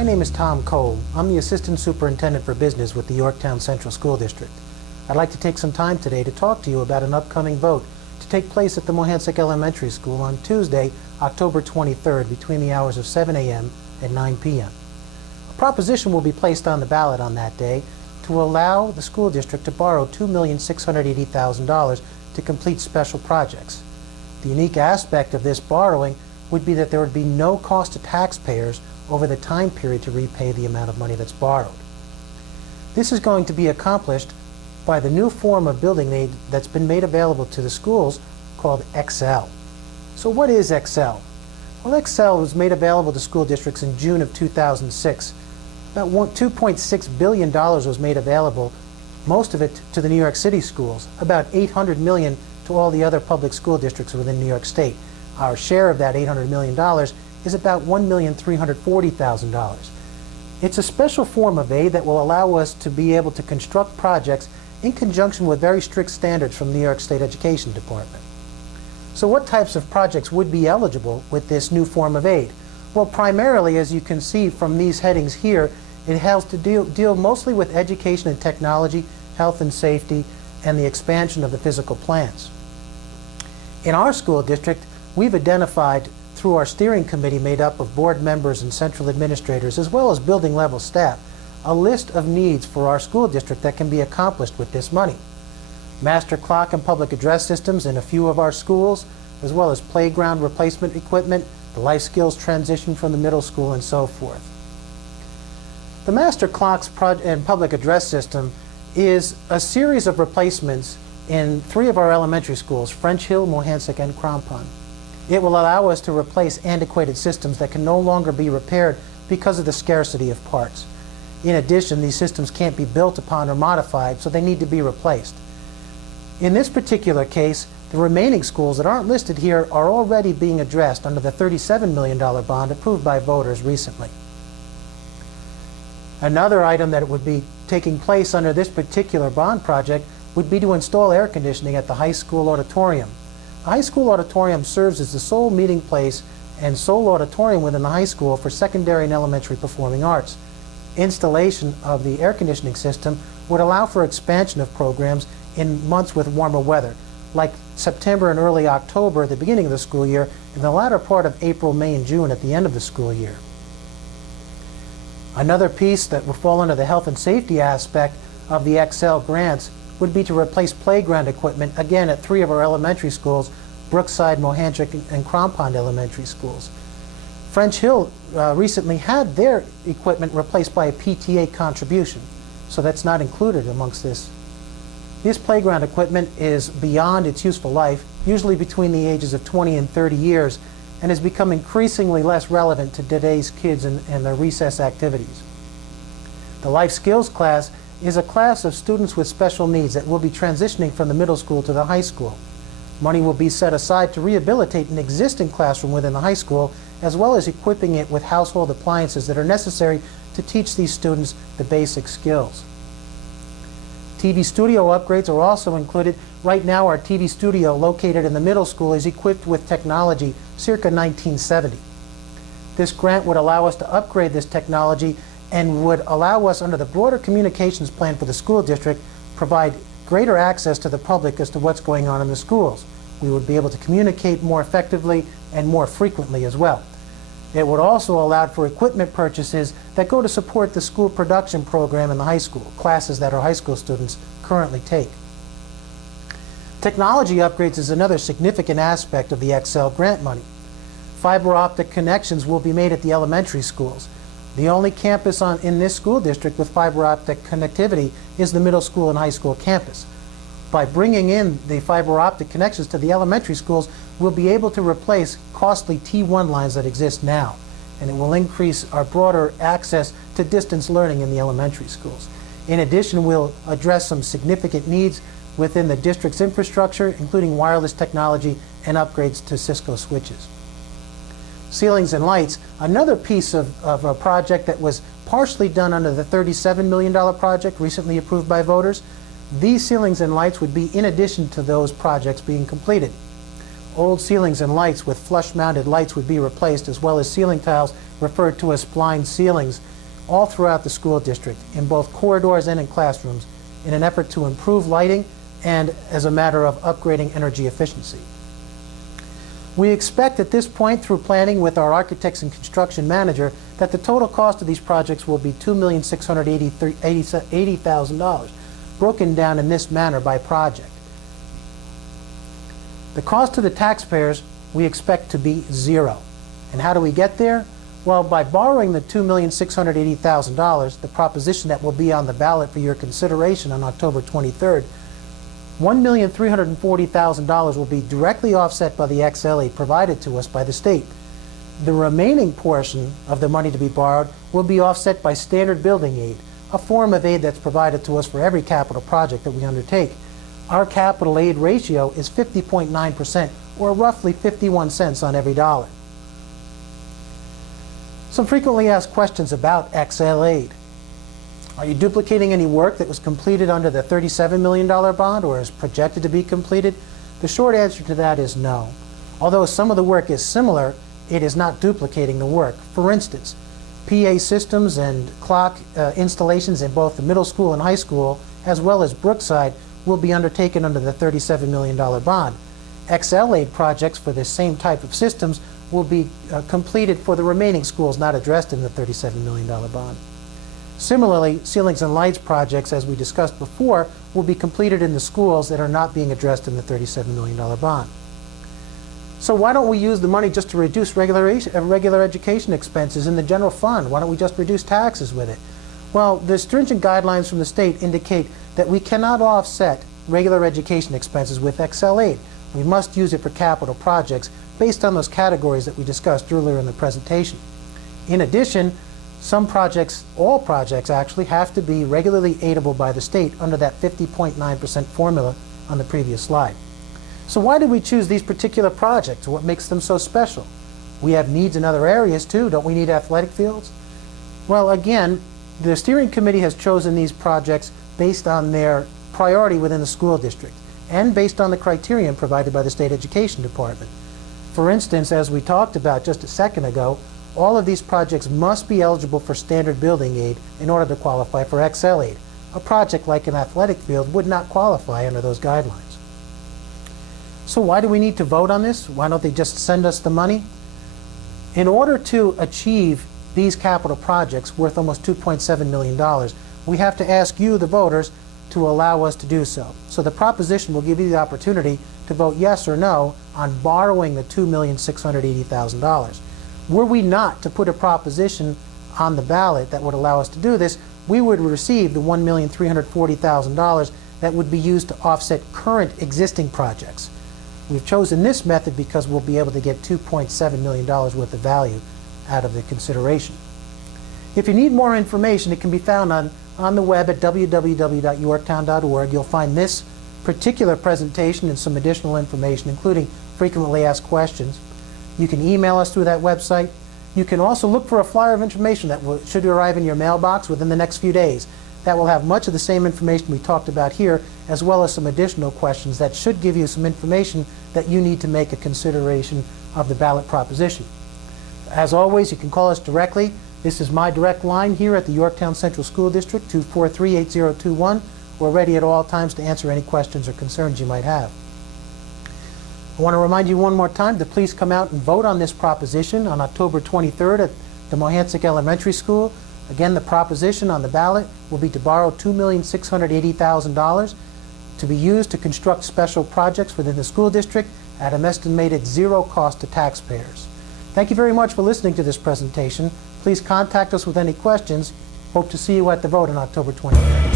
My name is Tom Cole. I'm the Assistant Superintendent for Business with the Yorktown Central School District. I'd like to take some time today to talk to you about an upcoming vote to take place at the Mohansick Elementary School on Tuesday, October 23rd, between the hours of 7 a.m. and 9 p.m. A proposition will be placed on the ballot on that day to allow the school district to borrow $2,680,000 to complete special projects. The unique aspect of this borrowing would be that there would be no cost to taxpayers over the time period to repay the amount of money that's borrowed. This is going to be accomplished by the new form of building aid that's been made available to the schools called Ycsd. So what is Ycsd? Well, Ycsd was made available to school districts in June of 2006. About $2.6 billion was made available, most of it to the New York City schools, about $800 million to all the other public school districts within New York State. Our share of that $800 million is about $1,340,000. It's a special form of aid that will allow us to be able to construct projects in conjunction with very strict standards from the New York State Education Department. So what types of projects would be eligible with this new form of aid? Well, primarily, as you can see from these headings here, it has to deal mostly with education and technology, health and safety, and the expansion of the physical plants. In our school district, we've identified through our steering committee made up of board members and central administrators as well as building level staff, a list of needs for our school district that can be accomplished with this money. Master clock and public address systems in a few of our schools, as well as playground replacement equipment, the life skills transition from the middle school, and so forth. The master clocks and public address system is a series of replacements in 3 of our elementary schools, French Hill, Mohansick, and Crampon. It will allow us to replace antiquated systems that can no longer be repaired because of the scarcity of parts. In addition, these systems can't be built upon or modified, so they need to be replaced. In this particular case, the remaining schools that aren't listed here are already being addressed under the $37 million bond approved by voters recently. Another item that would be taking place under this particular bond project would be to install air conditioning at the high school auditorium. The high school auditorium serves as the sole meeting place and sole auditorium within the high school for secondary and elementary performing arts. Installation of the air conditioning system would allow for expansion of programs in months with warmer weather, like September and early October at the beginning of the school year, and the latter part of April, May, and June at the end of the school year. Another piece that would fall under the health and safety aspect of the Ycsd grants would be to replace playground equipment, again at 3 of our elementary schools, Brookside, Mohansick, and Crampon elementary schools. French Hill recently had their equipment replaced by a PTA contribution, so that's not included amongst this. This playground equipment is beyond its useful life, usually between the ages of 20 and 30 years, and has become increasingly less relevant to today's kids and their recess activities. The life skills class is a class of students with special needs that will be transitioning from the middle school to the high school. Money will be set aside to rehabilitate an existing classroom within the high school, as well as equipping it with household appliances that are necessary to teach these students the basic skills. TV studio upgrades are also included. Right now, our TV studio located in the middle school is equipped with technology circa 1970. This grant would allow us to upgrade this technology and would allow us, under the broader communications plan for the school district, provide greater access to the public as to what's going on in the schools. We would be able to communicate more effectively and more frequently as well. It would also allow for equipment purchases that go to support the school production program in the high school, classes that our high school students currently take. Technology upgrades is another significant aspect of the Ycsd grant money. Fiber optic connections will be made at the elementary schools. The only campus in this school district with fiber optic connectivity is the middle school and high school campus. By bringing in the fiber optic connections to the elementary schools, we'll be able to replace costly T1 lines that exist now, and it will increase our broader access to distance learning in the elementary schools. In addition, we'll address some significant needs within the district's infrastructure, including wireless technology and upgrades to Cisco switches. Ceilings and lights, another piece of a project that was partially done under the $37 million project recently approved by voters. These ceilings and lights would be in addition to those projects being completed. Old ceilings and lights with flush-mounted lights would be replaced, as well as ceiling tiles referred to as spline ceilings all throughout the school district, in both corridors and in classrooms, in an effort to improve lighting and as a matter of upgrading energy efficiency. We expect at this point, through planning with our architects and construction manager, that the total cost of these projects will be $2,680,000, broken down in this manner by project. The cost to the taxpayers we expect to be zero. And how do we get there? Well, by borrowing the $2,680,000, the proposition that will be on the ballot for your consideration on October 23rd, $1,340,000 will be directly offset by the XL aid provided to us by the state. The remaining portion of the money to be borrowed will be offset by standard building aid, a form of aid that's provided to us for every capital project that we undertake. Our capital aid ratio is 50.9%, or roughly 51 cents on every dollar. Some frequently asked questions about XL aid. Are you duplicating any work that was completed under the $37 million bond or is projected to be completed? The short answer to that is no. Although some of the work is similar, it is not duplicating the work. For instance, PA systems and clock installations in both the middle school and high school, as well as Brookside, will be undertaken under the $37 million bond. XL aid projects for the same type of systems will be completed for the remaining schools not addressed in the $37 million bond. Similarly, ceilings and lights projects, as we discussed before, will be completed in the schools that are not being addressed in the $37 million bond. So why don't we use the money just to reduce regular education expenses in the general fund? Why don't we just reduce taxes with it? Well, the stringent guidelines from the state indicate that we cannot offset regular education expenses with XL aid. We must use it for capital projects based on those categories that we discussed earlier in the presentation. In addition, some projects, all projects actually, have to be regularly aidable by the state under that 50.9% formula on the previous slide. So why did we choose these particular projects? What makes them so special? We have needs in other areas too. Don't we need athletic fields? Well, again, the steering committee has chosen these projects based on their priority within the school district and based on the criterion provided by the State Education Department. For instance, as we talked about just a second ago, all of these projects must be eligible for standard building aid in order to qualify for XL aid. A project like an athletic field would not qualify under those guidelines. So why do we need to vote on this? Why don't they just send us the money? In order to achieve these capital projects worth almost $2.7 million, we have to ask you, the voters, to allow us to do so. So the proposition will give you the opportunity to vote yes or no on borrowing the $2,680,000. Were we not to put a proposition on the ballot that would allow us to do this, we would receive the $1,340,000 that would be used to offset current existing projects. We've chosen this method because we'll be able to get $2.7 million worth of value out of the consideration. If you need more information, it can be found on the web at www.yorktown.org. You'll find this particular presentation and some additional information, including frequently asked questions. You can email us through that website. You can also look for a flyer of information that should arrive in your mailbox within the next few days. That will have much of the same information we talked about here, as well as some additional questions that should give you some information that you need to make a consideration of the ballot proposition. As always, you can call us directly. This is my direct line here at the Yorktown Central School District, 243-8021. We're ready at all times to answer any questions or concerns you might have. I want to remind you one more time to please come out and vote on this proposition on October 23rd at the Mohansick Elementary School. Again, the proposition on the ballot will be to borrow $2,680,000 to be used to construct special projects within the school district at an estimated zero cost to taxpayers. Thank you very much for listening to this presentation. Please contact us with any questions. Hope to see you at the vote on October 23rd.